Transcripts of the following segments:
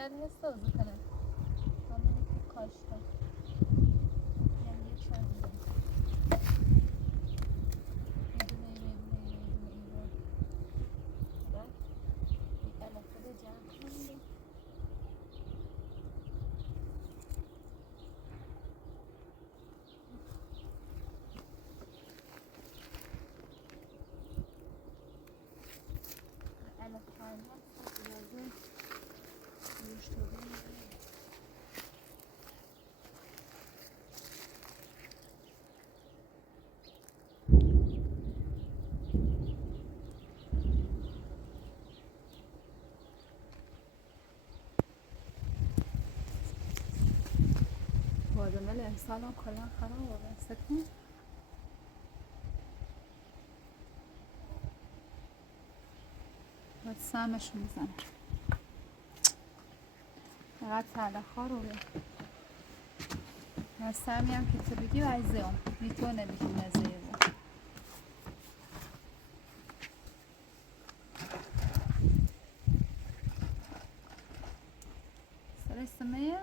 کردی استفاده کنه همونی که کاشتم یعنی یه چند میدونه این علافه رو جمع کنیم علافه های هست اجازه روش دادیم بادمل امسال هم کلا خراب است کن باید سمش میزنه فقط تلخا رو به از سمی هم که تو بگی وعیزه هم میتونه بگی مزه بود سر اسمه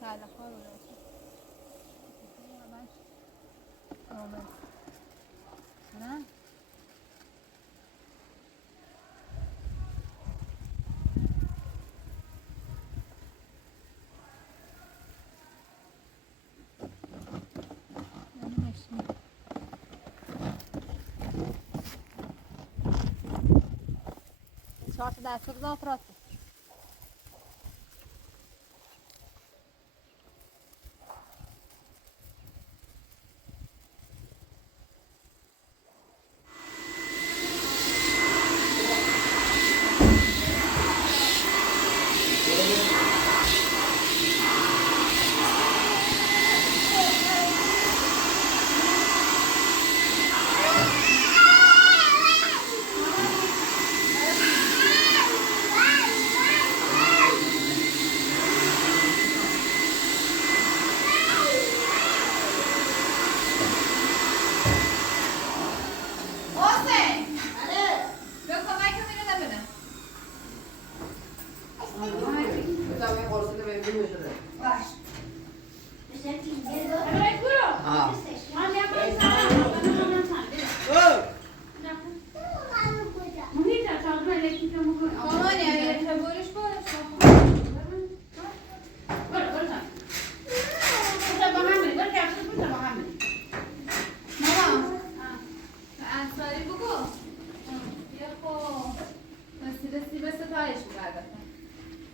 تلخا رو داشت همش آمد نه چهار تا دست رو بزن اطراف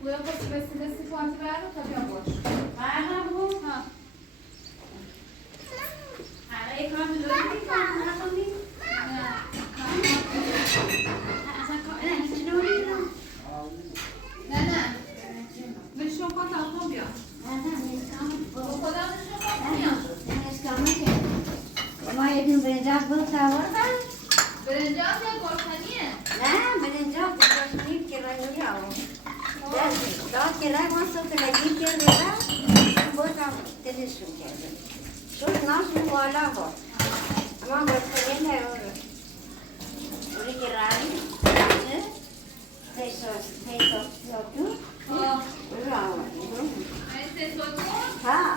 بویا باسی بسیده سیفاتی برد تا بیا باش برنم بود ها حالا یک کار بلوری کار نکنی نه اصلا کار نه چنوری نه بشون کن تا خون بیا نه نیستم با خودم بشون کن بیا نه نیستم که ما یه دون برنجات بود سوار برنجات یا گرسنیه؟ نه برنجات گرسنی که رنگی آورد داد که رنگ ما صبح لگی کرده بودم دلشون کرده شد ناشون بالا بود اما گرسنی نمیده اولی که رنگ تیسا تو برو آورد ها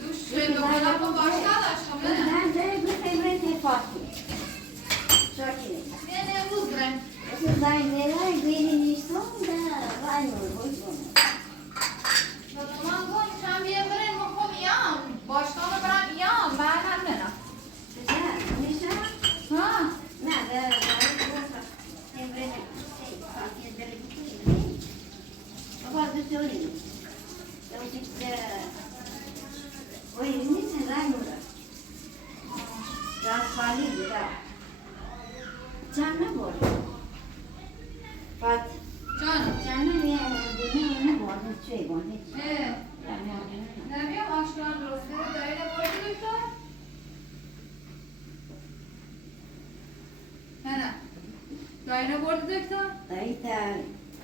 دوش به خودم با باشتا داشتم نه نه گفتم برنج فاطمه شاکری نه روز برم اسم زنگ زیرا گویی نیستم در رای بود من گفت چند بیا بریم مخو بیام باشتا رو برم بیام بعد هم برم میشه ها نه در امروز فاطمه برنج بابا دکتری وای نیست رای بود راست خالی بود چند نبود فات جان چند نبود چه بود نبیم آشکان درست کنه دایی نبودی دکتر؟ نه دایی نبودی دکتر؟ دایی تا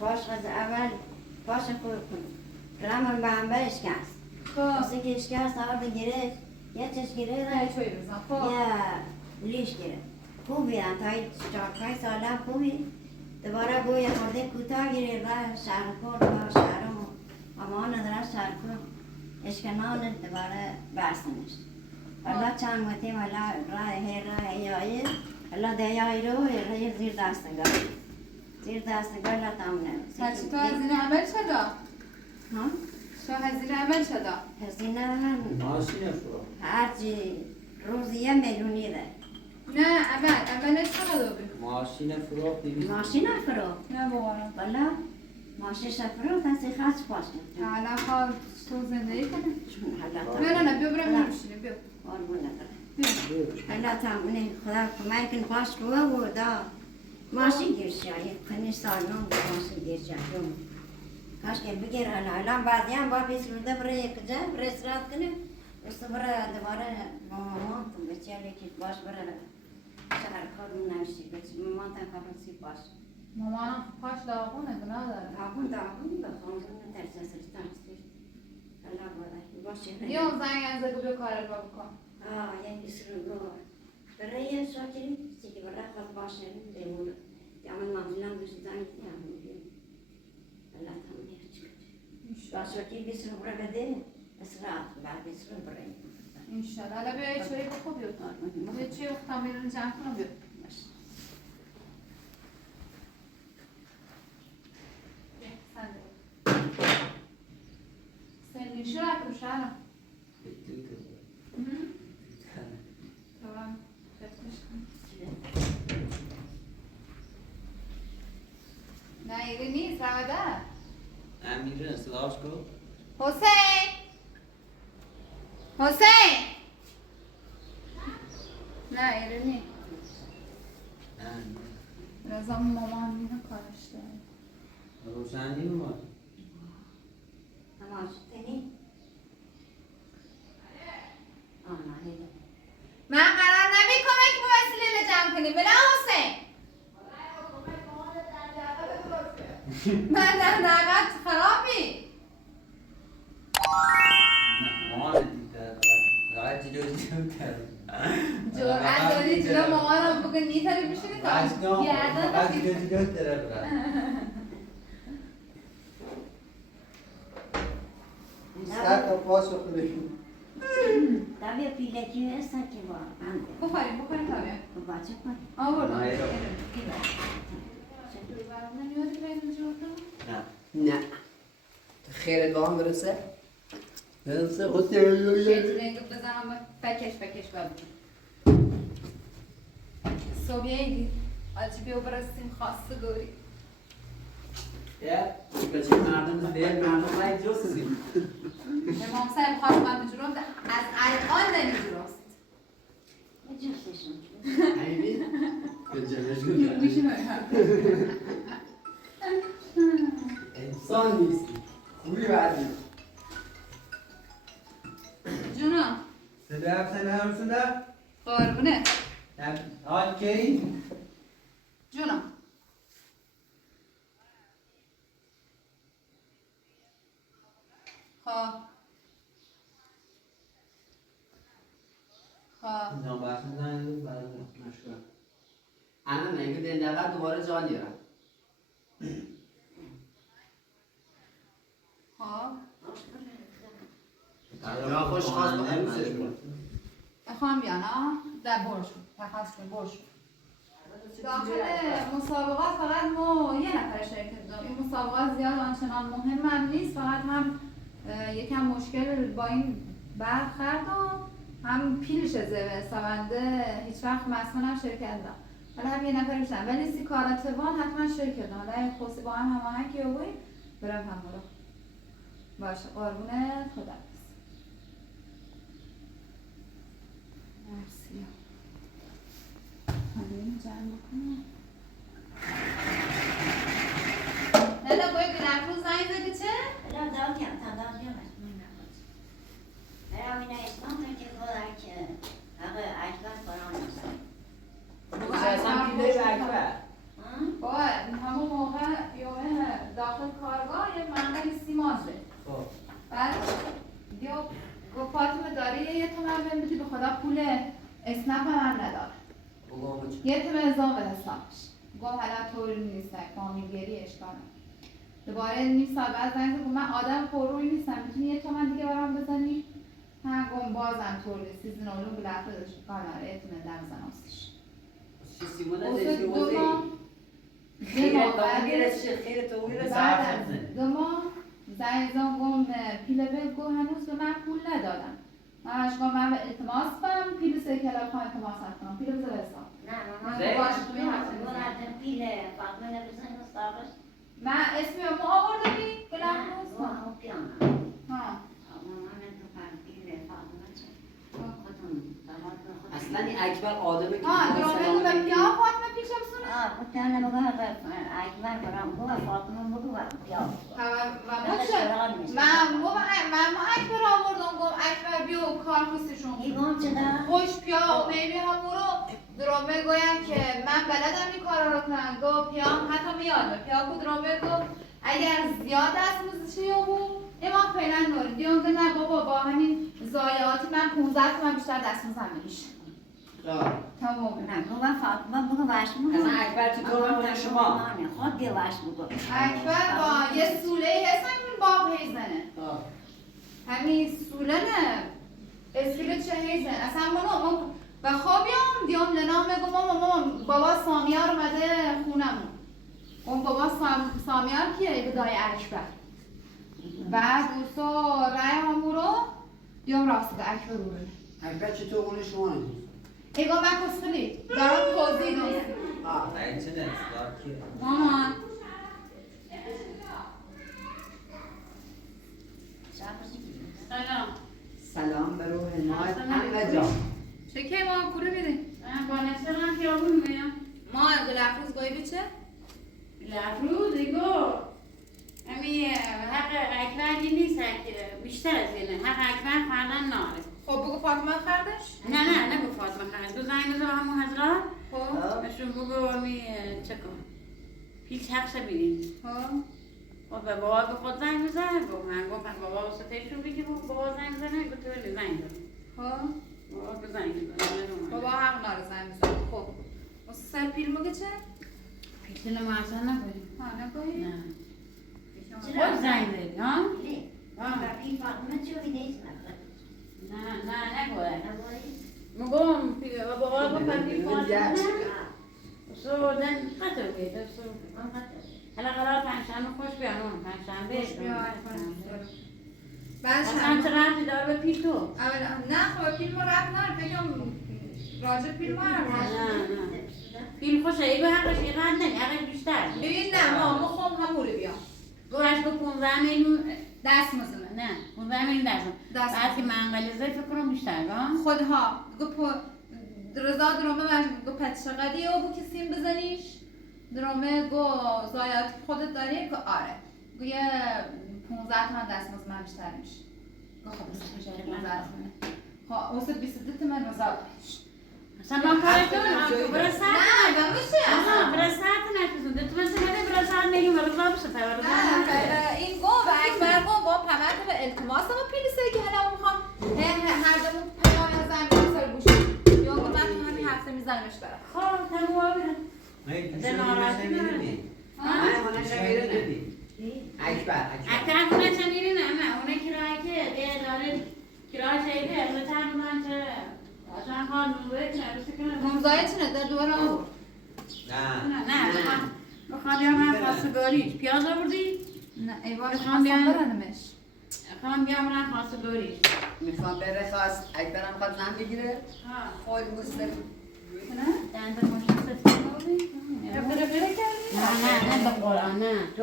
پاش از اول پاش خود کن رمال به هم برش کست واسه که اشکست آورده گرفت یه چش گرفت نه چوی بزن خب یه لیش گرفت خوب بیدن تایی 4-5 ساله خوبی دوباره بوی خورده کوتاه گرفت و شهرکور و شهرم اما نداره شهرکور اشکنان دوباره برسنش حالا چند متیم حالا راه یایی حالا دیایی رو زیر دستگاه زیر دستگاه لطم نمید تو هزینه عمل شده؟ ها؟ تو هزینه عمل شده؟ هزینه هم ماشین فرو هرچی روزی 1 میلیونی ده نه عملش چقدر بود؟ ماشین فرو دیگه ماشین فرو نه باورم والا ماشین فرو دستی خاص پاس کرد حالا خواهد تو زندگی کنه؟ حالا بیا نه بیا برم نمیشینه بیا قربون نداره بیا حالا تمونه خدا کمک کن پاس کوه و دا ماشین گیرشی های کنی سالون ماشین گیرشی های کاش که بگیر حالا بعدی هم با پیس روده برای یک جا برای استراحت کنه است برای دوباره مامان تو بچه لیکی باش برای شهر کار نمیشی بچه مامان تا خبرسی باش مامانم پاش داغونه گناه داره داغون بخوام ترس سرستان است حالا باشه بیا اون زنگ از اگه بیا کارت با بکن یکی سرگو برای شاکری چیزی برای خود باشه دیمون دیامن مامونم بشه زنگ دیامون الله تامینه چیکار باشه کی بیشتر برای بده اسرات بعد بیشتر برای انشالله حالا بیا یه چایی بخور بیا یه چایی بخورم بیرون جمع کنم بیا باشه سندیشو رفتم شهرم tamam نه ایره نیست رمده امیره صداش کن حسین حسین نه ایره نیست رضا مامان میره کارش داره روشنی اومد نماز تنی من قرار نمی کمک به وسیله جمع کنیم بله حسین من در نقد خرابی مامان دیده راحت جلو کرد جرأت داری جلو مامانم بگو نیتاری میشونی تا گردن راحت جلو کرد سر پاس خودشون تابیا پیلکی هستن که با بخوریم تابیا با بچه کن آوردم نه خیرت با هم برسه؟ برسه خود شیطی رنگو بزنم بکش بابی صبح ایدی آجی بیو برستیم خاصه گوری بچه مردم دل مردم باید جستی امام صاحب خواست من بجورم از الان نمیجوراست جفتشون حیبی؟ میشه انسان نیستی خوبی بعدی جونا صدا افسانه همسونه؟ قربونه حال کی؟ جونا خواه نامبرسون زنگ بود برای مشکل انا میگه دندقه دوباره جا لیرم خواه جا خوش خواست با امروزش بود بخوام بیانا در برشون تخص کن برشون داخل مسابقات فقط ما یه نفر شرکت دارم این مسابقات زیاد آنچنان مهم هم نیست فقط هم یکم مشکل با این برق خرد و هم پیلش زبه سونده هیچ وقت مسئول هم شرکت دارم ولی هم یه نفر میشن ولی سی کاراتوان حتما شرکت دارم ولی خوصی با هم هماهنگی اوی برم همراه باشه قربونه خدا مرسی همین جمع بکنم نه باید گرفت رو زنگ زدی چه؟ لا دادیم تا دادیم اسمی نبود برای این اسلام که گفتن که آقا اکبر قرآن است چه اصلا پیله به اکبر باید همون موقع یومه داخل کارگاه یک منقل سیمازه بعد دیو گفت فاطمه داری یه تومن بهم بدی به خدا پول اسنپ هم نداره یه تومن اضافه حسابش گفت حالا طوری نیست فامیلگری اشکال دوباره نیم ساعت بعد زنگ زد گفت من آدم پررویی نیستم میتونی یه تومن دیگه برام بزنی ها گفت بازم طوری سیزن علوم به لفظ داشت کاناره یه تومن در بزن آسیش چی سیمونه اوسه دستی دو اوزی ماه خیلی تو ویره بعد از 2 ماه زنگ زدم گفت پیله بگو هنوز به من پول ندادم من گفتم من به التماس کنم پیل 3 کلاب خواهم التماس کنم پیل بذار حساب نه مامان باشه تو این حرف گفتن پیله فاطمه نبزن مستاقش من اسمی رو آوردی بلند روز نه همون پیانه ها مامان تو پر پیله فاطمه چه خودتون داماد خود اصلا این اکبر آدمه که ها درامه رو به پیا فاطمه پیشم سونه گفتن بگو اکبر برام گفت فاطمه بگو بیا و من اکبر آوردم گفت اکبر بیو کار کسیشون این گم چه دارم؟ خوش پیا و میبی همونو درامه گوین که من بلدم این کارا رو کنم گفت پیا هم حتی میادم پیا کو درامه گفت اگر زیاد دست موزیشی یا بود اما فعلا نوری دیون که نه بابا با همین ضایعاتی من 15 تومن بیشتر دست موزم نمیشه تمام نه گفت فاطمه بگو واش بگو اصلا اکبر چطور مونه شما؟ خود بیا واش بگو اکبر با یه سوله هست همین باغ هیزنه همین سوله نه اسکلت چه هیزن اصلا منو و خوابیم دیام لنام میگم مامان بابا سامیار اومده خونمون اون بابا سامیار کیه بدای اکبر بعد دوستا رای همون رو دیام راست به اکبر رو بره اکبر چطور مونه شما نیست؟ ایگا من کسخلی دارم توضیح دارم این چه دنست دار کیه؟ مامان سلام سلام به روح ماهت همه جا چه که ما کوره بیده؟ با نفسه من خیابون میام ما لفروز گوی بیچه؟ لفروز ایگو امی حق اکبر نیست بیشتر از اینه حق اکبر خواردن ناره خب بگو فاطمه خردش؟ نه نگو فاطمه خرد دو زنگ بزن همون حضرات خب بهشون بگو امی چه کن پیچ حقش بیدیم خب به بابا به خود زنگ بزن گفت من گفتم بابا وسطشون بگی بابا زنگ بزنه گفت تو زنگ بزن خب بابا به زنگ بزن بابا حق ناره زنگ بزن خب واسه سر پیل مگه چه؟ پیچه ما اصلا نکنیم ها نگویی؟ نه خود زنگ بزنی ها؟ پی فاطمه چه بیدیست نه نگوه مگم بابا گفتم پیل فاطمه سو دن قطع بگید سو حالا قرار پنجشنبه خوش بیان اون پنجشنبه خوش بیان بعد اصلا چه رفتی دار به پیل تو؟ نه خب پیل ما رفت ناره بگم راجع پیل ما رفت نه پیل خوشه ایگو حقش ایقاد نمی حقش بیشتر ببین نه ما خب همون رو بیام گوهش با 15 میلیون دست مزمه نه 15 میلیون درصد دست بعد که منقلیزه فکر کنم بیشتر ها خودها گو رضا درامه من گو پت چقدی او بو کسیم بزنیش درامه گو زایات خودت داری گو آره گو یه 15 تومن دست مزمه بیشتر میشه گو خب میشه 15 تومن خب واسه 22 تومن رضا داریش اصلا ما کارتون برای ساعت نه میشه برای ساعت نشون ده تو مثلا هده برای ساعت میلیون برای رضا بشه این گو و اکبر گو با پمت به التماس و پیلیسه که حالا میخوام هر دمون پیام زن سر گوشی یا گو من تو همین هفته میزنمش برم خب تمام آبیدم نه ناراحتی نمیدی اکبر اکتر خونه چه میری نه اونه کرایه که یه داره کرایه شایده از چند من چه اصلا خواهد موزه کنه بسی کنه موزای چنه در دوباره آور نه بخوام بیام من خواستگاریش پیاز آوردی؟ نه ایوان بخوام خواستم بیام برنمش بخوام بیام من خواستگاریش میخوام بره خواست اکبرم خواست زن بگیره خود دوست داری نه؟ دنده ماشین سفید آوردی؟ رفره کردی؟ نه به قرآن نه تو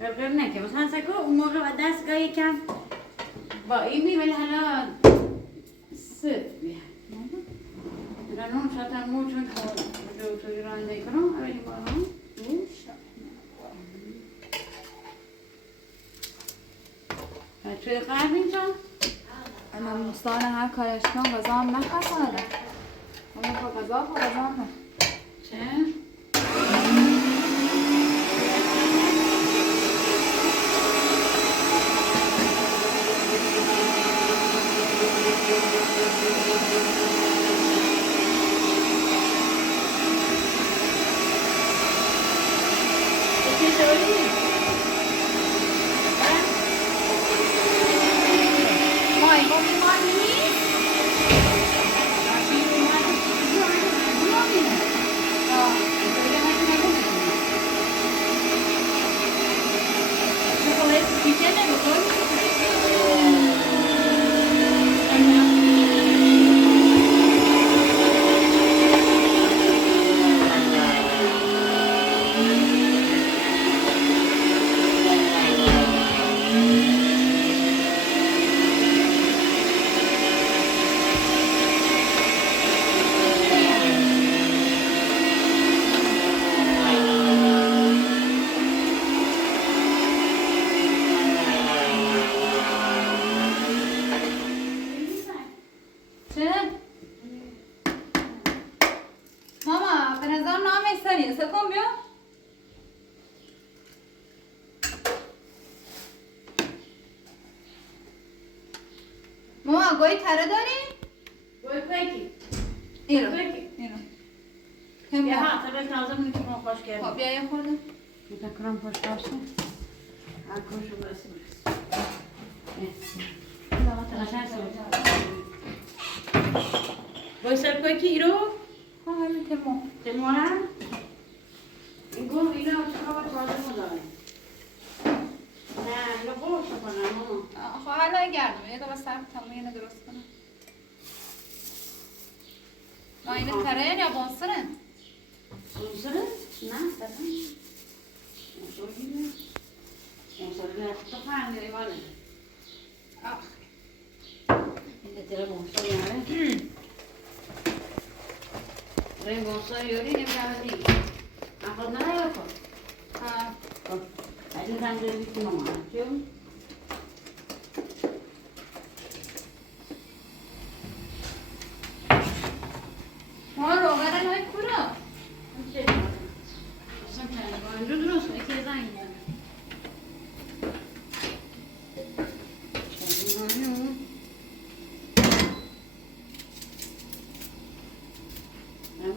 رفره نه که مثلا سکو اون موقع و دستگاهی کم با ایمی ولی حالا سفت بیه رنون شاتر مو چون جو توی رانده کنم اولی بارم توی قرد اینجا انا مستان هر کارش کن غذا هم نخواهد اما با غذا هم چه؟ ماما گوی تره داریم؟ گوی کویکی اینو کویکی اینو بیا ها تبل تازه منی که ما خوش کردیم خب بیا یه خورده متکرم خوش باشه هر کوشو برسی گوی سر کویکی ایرو؟ ها همین تمام تمورم؟ این گو اینا چرا تازه مداره نه اینو خوش کنم ماما خب حالا گردم یه دو سر تمام اینو درست کنم ما اینو تره یا بانسره؟ بانسره؟ نه بسن بانسره گیره بانسره نه تو خواهن گره ماله آخ این تیره بانسره یاره رنگ بانسره یاری نمیدونم دیگه من خود نه یا خود از این زنده بیتی ماما چیو؟ ما روغن های کورا چه اصلا کنه اینجا درست کنه که زنگ میزنه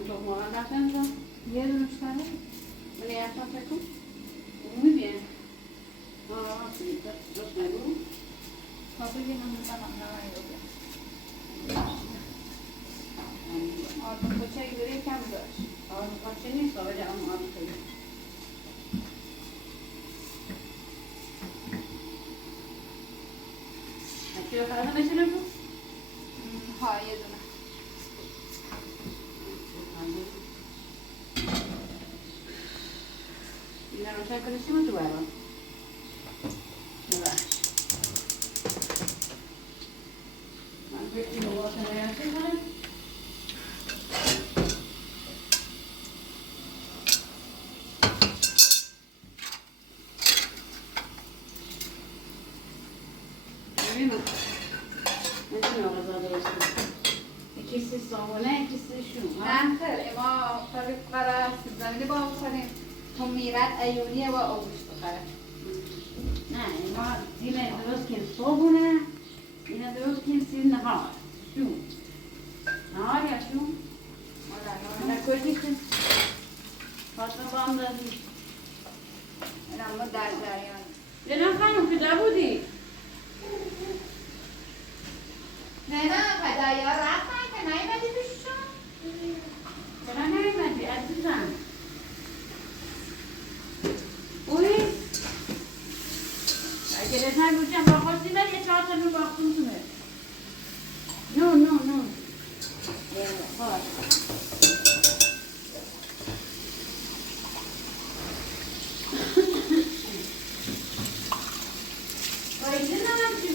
تو موقع رفتن جا یه دونش تره ولی اصلا فکر کن میبین درست نگو خب بگیم من میزنم نمایی رو بگیم آدم بچه ایگری کم داشت آن بچه نیست ولی اون آن خیلی چی رو خرده نشونه بود؟ ها یه دونه این رو روشن کنیستیم تو برام صابونه کسی شو نه خیر اما طریق قرار سیب زمینی با بخوریم تو میرد ایونیه با آبوش بخوره نه ما اینه درست کن صابونه اینه درست کن سیر نهار شو نهار یا شو؟ نه کجی کن فاطمه با هم دادی این اما در جریان جناب خانم کجا بودی؟ نه پدریا رفتن که نیمدی پیششون چرا نیومدی عزیزم؟ اوی اگه رسن روشن با خواستی من یه 4 تا نون باختون تونه نون باش بایده نمید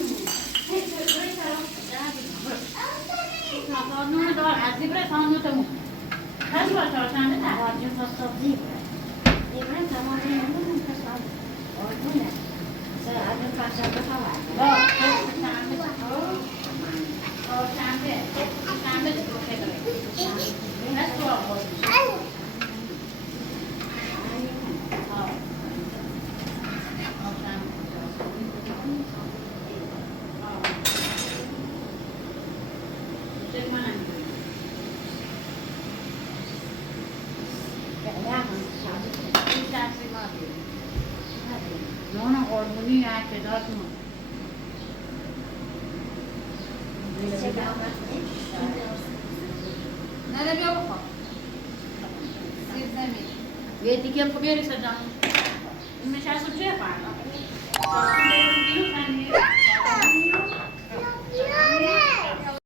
نون دار از زیبره ساندوتمون هست با چهارشنبه نه واجب فستق زیبره. زیبره تمام نمون فستق. آرزونه. ساعت پنجشنبه خبر. با چهارشنبه شنبه تو خیلی هست تو آقای نون قربونی اعتدادتون نه بیا بخور سیب زمینی یه دیگه بیاری سجان این میشه از چه فردا